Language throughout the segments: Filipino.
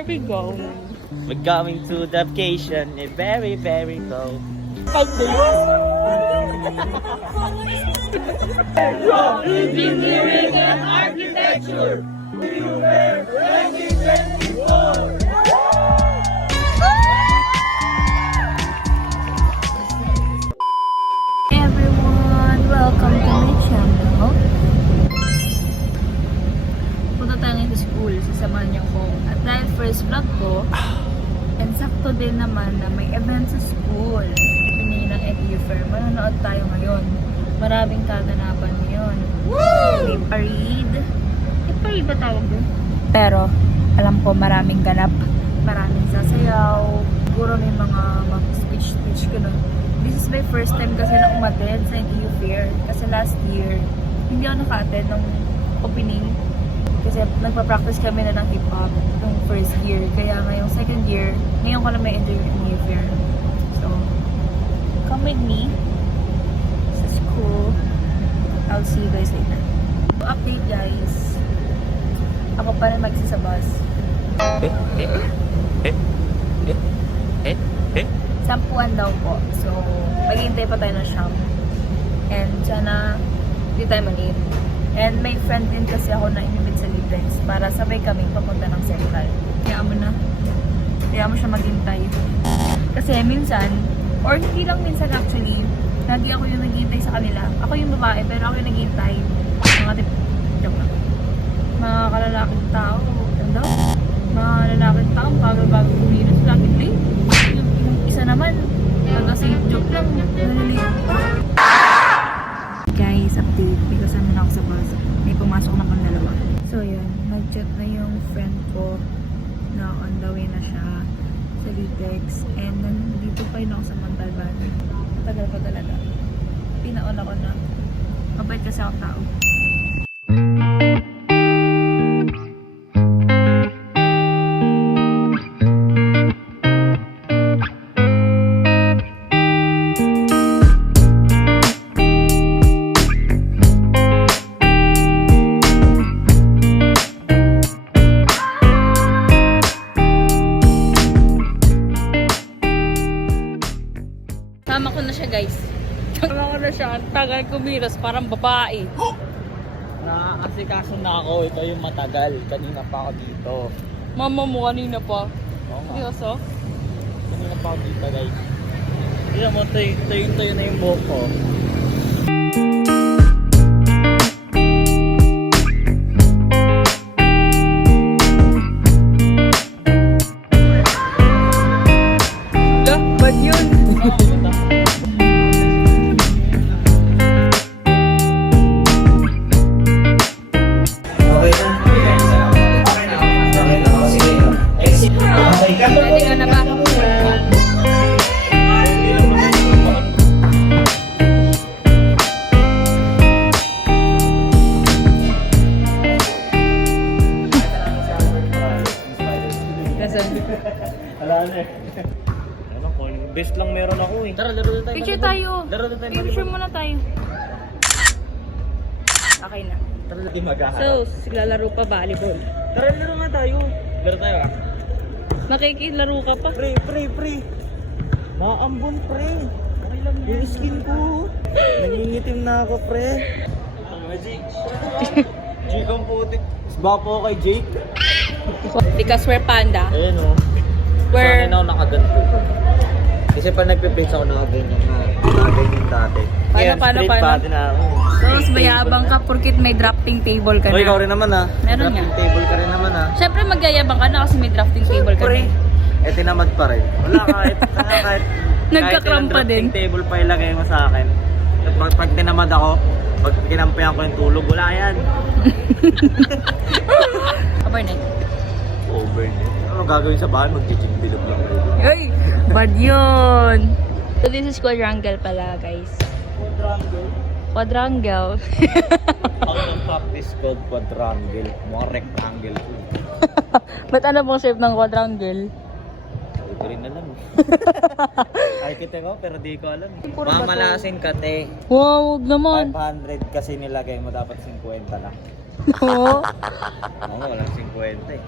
Here we go. We're going to the vacation, very, very cold. Engineering and Architecture. Everyone, welcome to my channel. Punta tayo ngayon sa school, sasamahan niyo ko. At dahil first vlog ko, and sakto din naman na may event sa school. Ito niyo ng EDU Fair. Manonood tayo ngayon. Maraming kaganapan ngayon. May parade. May parade ba tawag doon? Pero, alam ko maraming ganap. Maraming sasayaw. Siguro may mga speech ganun. This is my first time kasi na umattend sa EDU Fair. Kasi last year, hindi ako naka-attend ng opening. Kasi nagpa-practice kami na ng hip-hop ng first year. Kaya ngayong second year, ngayon ko na may enjoy yung EDU Fair. So, come with me sa school. I'll see you guys later. So, update guys. Ako pa rin magsasabas. Sampuan daw po. So, maghihintay pa tayo ng shop. And sana, hindi tayo mag-eat. And may friend din kasi ako na inimit sa Librex para sabay kami papunta ng Central. Kaya mo na. Kaya mo siya maghintay. Kasi minsan, or hindi lang minsan actually, lagi ako yung naghihintay sa kanila. Ako yung babae, pero ako yung naghihintay. Joke lang. Mga kalalaking tao. Ano daw? Mga lalaking tao, bago-bago kumilos. Lagi late. Yung isa naman, kasi joke lang. Guys, update. May kasama na ako sa bus. May pumasok na pang dalawa. So yun, nag-chat na yung friend ko na on the way na siya sa Litex. And nandito pa yun ako sa Montalban. Matagal pa talaga. Pinaon ako na. Mabait kasi ako tao. Sama ko na siya guys. Sama ko na siya. Ang tagal kumilos. Parang babae. Nakakasikaso na ako. Ito yung matagal. Kanina pa ako dito. Mama mo kanina pa. Oo nga. Seryoso? Kanina pa ako dito guys. Tignan mo, tuyo na yung buhok ko. Ba't yun? Ready ka na ba? Wala na eh. Ano ko, best lang meron ako eh. Tara, laro na tayo. Picture tayo. Laro na tayo. Picture muna tayo. Okay na. Tara, lagi maghaharap. So, siglalaro pa volleyball. Tara, laro nga tayo. Laro tayo ah. Nakikilaro ka pa. Pre. Maambon pre. Okay lang yan. Yung skin ko. Nangingitim na ako pre. Jake ang putik. Ba po kay Jake? Because we're panda. Ayan o. Where- Sana ako nakaganto. Kasi pa nagpe-place ako nakaganyan na. Nakaganyan dati. Ngayon, Paano? straight body na ako. Tapos mayabang ka porkit may drafting table ka O, ikaw na. rin naman ah. Meron Drafting nga. table ka rin naman ah. Siyempre magyayabang ka na kasi may drafting table ka Pre, na. tinamad pa rin. Wala kahit Nagkakram pa din. Drafting table pa ilagay mo sa akin. Pag tinamad ako, pag kinampihan ko yung tulog, wala yan. Overnight. Overnight. Ano gagawin sa bahay? Mag-gym bilog lang. Ay! Bad yun! So this is quadrangle pala guys. Quadrangle. Ang practice called quadrangle. Mga rectangle ko. Ba't ano pong shape ng quadrangle? Hindi ko rin alam. Architect ako pero di ko alam. Puro bato. Mamalasin ka te. Wow, huwag naman. 500 kasi nilagay mo dapat 50 lang. Oo. Oo, walang 50 eh.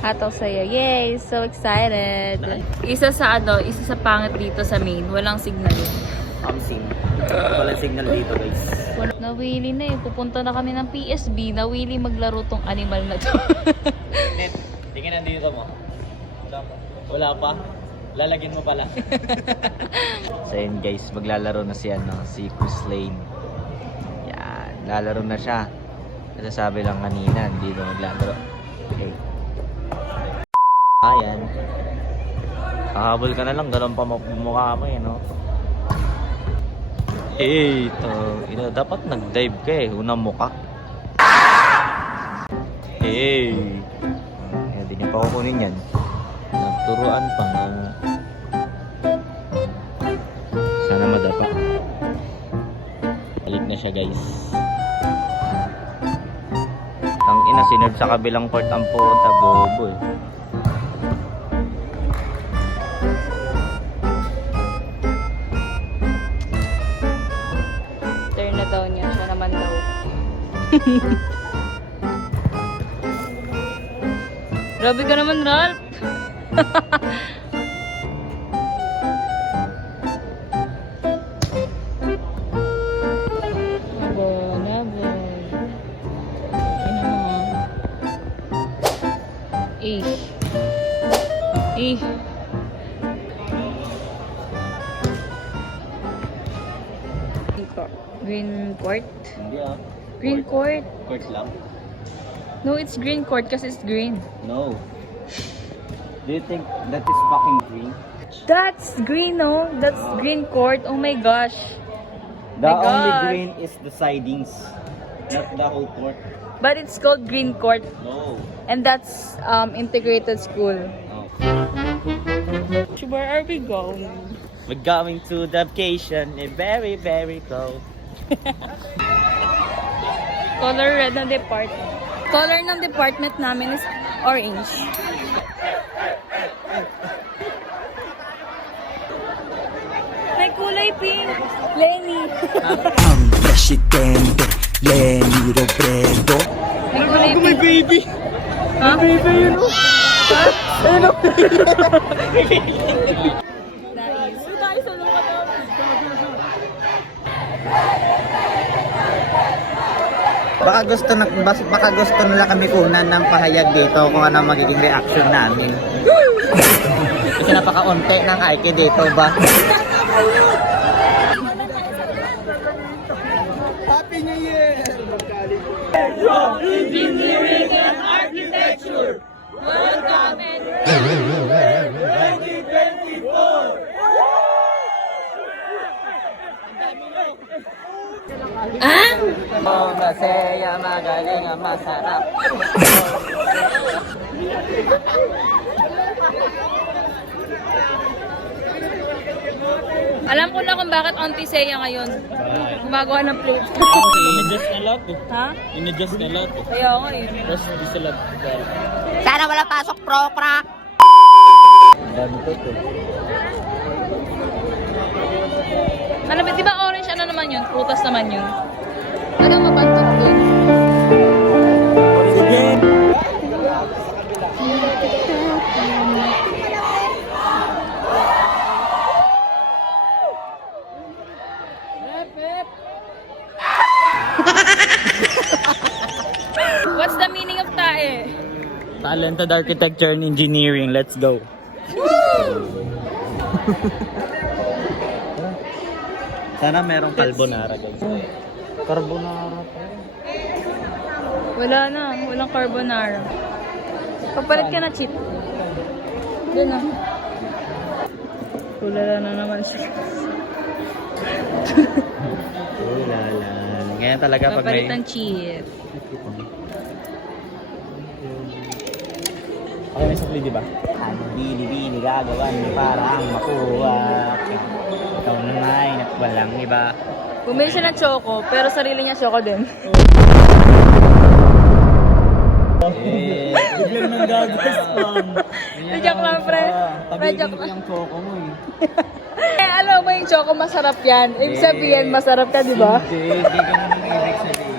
Hataw sa'yo. Yay! So excited! Isa sa pangit dito sa main. Walang signal. Sim. Walang signal dito, guys. Nawili na eh. Pupunta na kami ng PSB. Nawili maglaro tong animal na to. Net, tingin nandito mo. Wala pa. Lalagyan mo pala. So yun guys, maglalaro na si Chris Lane. Yan, lalaro na siya. Nasasabi lang kanina, hindi na maglalaro. Okay. Ayan. Kahabol ka na lang, ganun pa mukha mo eh, no? Hey, dapat nag-dive ka eh, unang mukha. Hey. Hindi niya pa kukunin yan. Nagturuan pa nga. Sana madapa. Balik na siya guys. Ang ina, sinerve sa kabilang court ang punta, bobo eh. Turn na daw niya. Siya naman daw. Grabe ka naman, Ralph. Green court? Hindi Green court? Court lang? No, it's green court kasi it's green. No. Do you think that is fucking green? That's green, no? That's green court. Oh my gosh. The My only God. green is the sidings, not the whole court. But it's called green court. No. And that's integrated school. No. Where are we going? We're going to the vacation, very, very cold. Color red ng department. Color ng department namin is orange. May kulay pink. Lenny. Ang presidente Lenny Robredo. May kulay pink. Baby! Ha? Baby, you know? Ha? Ano? Baka gusto nila kami kunan ng pahayag dito kung ano magiging reaction namin. Kasi napaka-unti ng Aike dito ba? Happy New Year! Engineering and architecture. Welcome and 2024! Oh, masaya, magaling, masarap. Alam ko na kung bakit Auntie Seiya ngayon. Gumagawa ng plate. In-adjust na lahat eh. Ha? In-adjust na lahat eh. Kaya ako eh. Tapos di sila dahil. Sana wala pasok pro crack. Ang dami ko ito. Ano ba, di ba orange ano naman yun? Prutas naman yun. Ano mabantok dun? Sige! What's the meaning of tae? Talented architecture and engineering. Let's go. Sana merong carbonara guys. Carbonara pa. Wala na. Walang carbonara. Papalit ka na chip. Doon na. Tulala na naman siya. Ulala. Ngayon talaga pag may... Papalit ang chip. Okay, may supli di ba? Ano bili-bili gagawan mo para ang makuha. Ikaw na ngay, walang iba. Bumili siya ng choco, pero sarili niya choco din. Bigyan ng gagas pang. Joke lang, pre. Pre, joke lang. Yung choco mo eh. Alam mo yung choco masarap yan. Ibig sabihin, masarap ka, di ba? Hindi ganun ang ibig sabihin.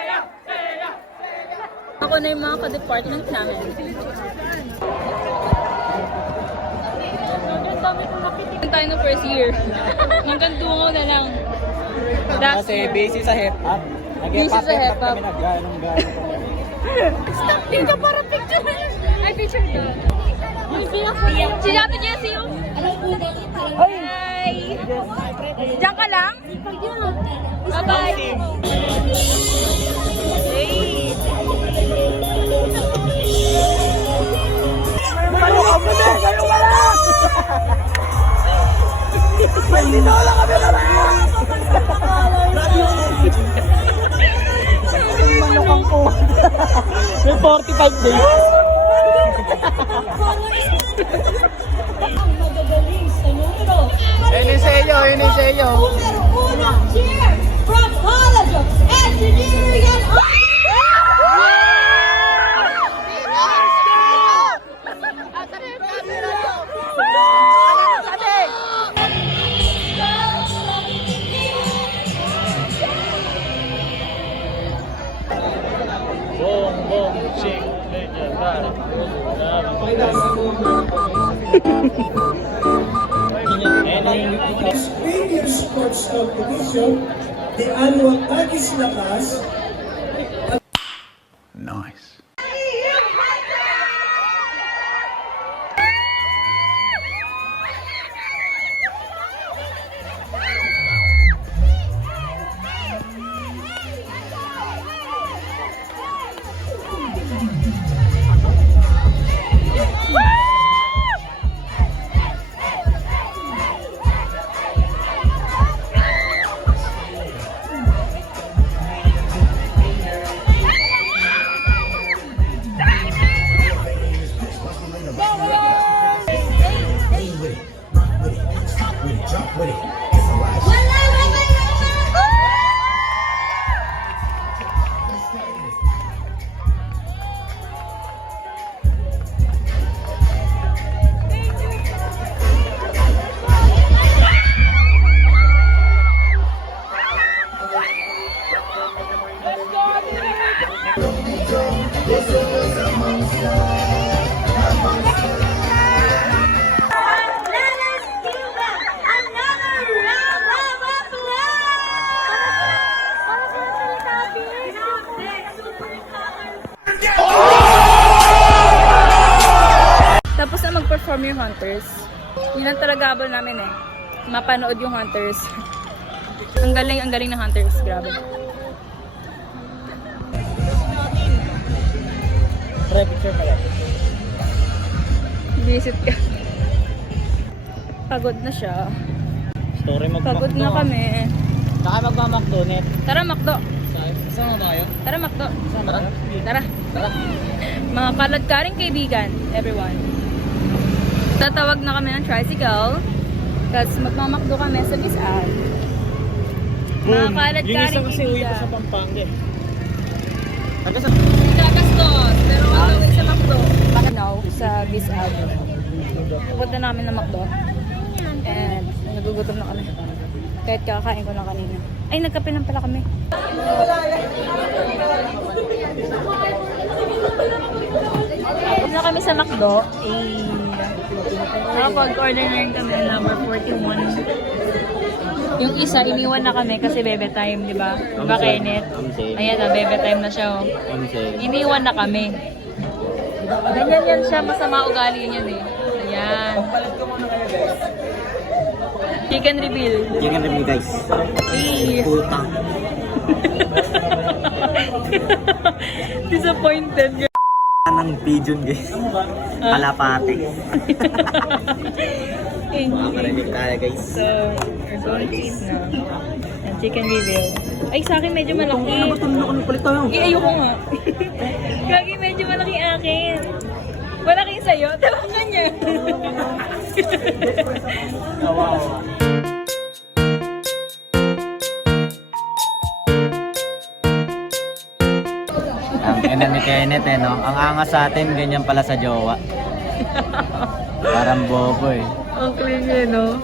ako na yung mga ka-department namin. Tayo ng first year. Hanggang tungo na lang. Kasi busy sa hip-hop. Busy sa hip-hop. Kami nag-ganong-ganong kami. Stop dito para picture. Ay, picture ka. Si Jato Jessie. Hi! Diyan ka lang? Bye-bye! Hey! May 45 days. Yun yung sa'yo. Numero uno, cheer from College of Engineering and Boom, boom, chick, Previous sports competition, the annual Agis Lakas. Nice. Tapos na mag-perform yung Hunters. Yun ang talaga habol namin eh. Mapanood yung Hunters. ang galing ng Hunters. Grabe. Pre, picture pala. Visit ka. Pagod na siya. Story Pagod na kami. Saka magmamakdonet. Tara, Makdo. Saan na tayo? Tara, Makdo. Tara. Tara. Mga kaladkaring kaibigan, everyone. Tatawag na kami ng tricycle. Tapos magmamakdo kami sa Bisan. Mga kaladkaring kaibigan. Pampanga. Gagastos, pero matawag sa Makdo. Now, sa Bisan. Pupunta namin ng Makdo. And nagugutom na kami. Kahit kakain ko na kanina. Ay, nagkape lang pala kami. Tapos na kami sa Makdo. Nakapag-order na rin kami number 41. Yung isa, iniwan na kami kasi bebe time, di ba? Diba, Kenneth? Ayan na, bebe time na siya. Oh. Iniwan na kami. Ganyan yan siya, masama ugali niyan eh. Ayan. Chicken reveal. Chicken reveal, guys. Puta. Disappointed. Ng pigeon, guys. Kalapate. Makakarinig tayo, guys. So, we're going to eat now. And chicken reveal. Ay, sa akin medyo malaki. Ayoko nga. Gagi, medyo malaki akin. Malaki sa'yo. Tawagan niya. Ang ina ni Kenneth eh, no? Ang angas sa atin, ganyan pala sa jowa. Parang bobo eh. Ang clean niya, no?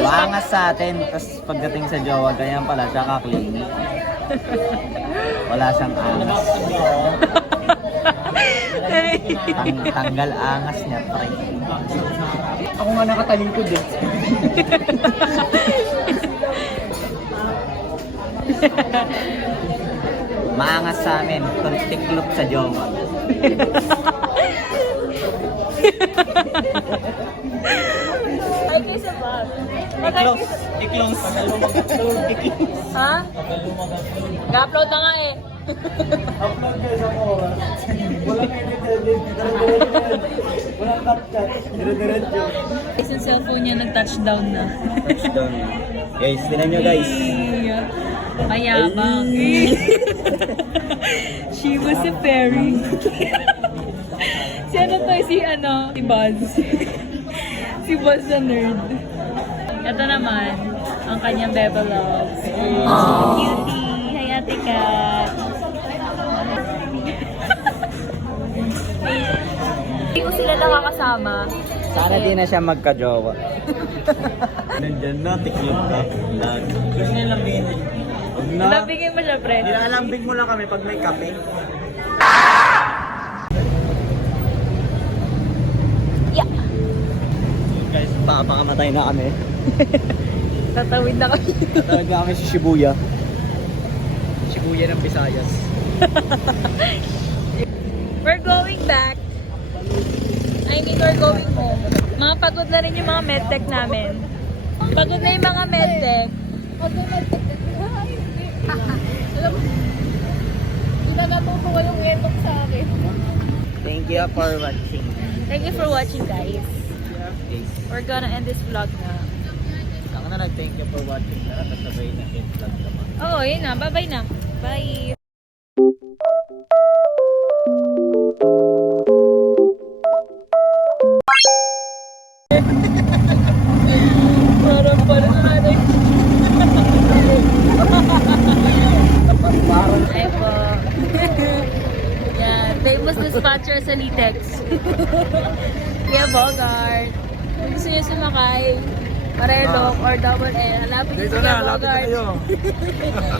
Maangas sa atin, tapos pagdating sa jowa, ganyan pala siya ka-clean. Wala siyang angas. Tanggal angas niya, pre. Ako nga nakatalikod eh. Maangas sa amin, tiklop sa jowa. Ay, kaysa ba? Tiklong. Ha? Ga-upload na nga eh. Upload guys ako. Walang edit. Walang cut. Dire-diretso. Guys, yung cellphone niya nag-touchdown na. Touchdown. Guys, tinan nyo guys. Mayabang. She was a fairy. Si ano to? Si Buzz. Si Buzz the nerd. Ito naman, ang kanyang Bebe Loves. Cutie! Hayate ka! Hindi ko sila nakakasama. Sana di na siya magka-jowa. Nandyan na, tiklop ka. Gusto niya lambingin eh. Huwag na. Labingin mo siya, pre. Nilalambing mo lang kami pag may kape. Yeah! Guys, baka matay na kami. Tatawid na kami. Tatawag na kami sa Shibuya. Shibuya ng Visayas. We're going back. I mean, we're going home. Mga pagod na rin yung mga medtech namin. Pagod na yung mga medtech. Thank you for watching. Thank you for watching, guys. We're gonna end this vlog na. Ako na nag-thank you for watching. Tara, kasabay na yung vlog naman. Oo, yun na. Bye-bye na. Bye. Ay po. Yan. Famous dispatcher sa Litex. Kuya Bogart. Kung gusto niyo sumakay, Marelok or Double L, halapin niyo si Kuya Bogart.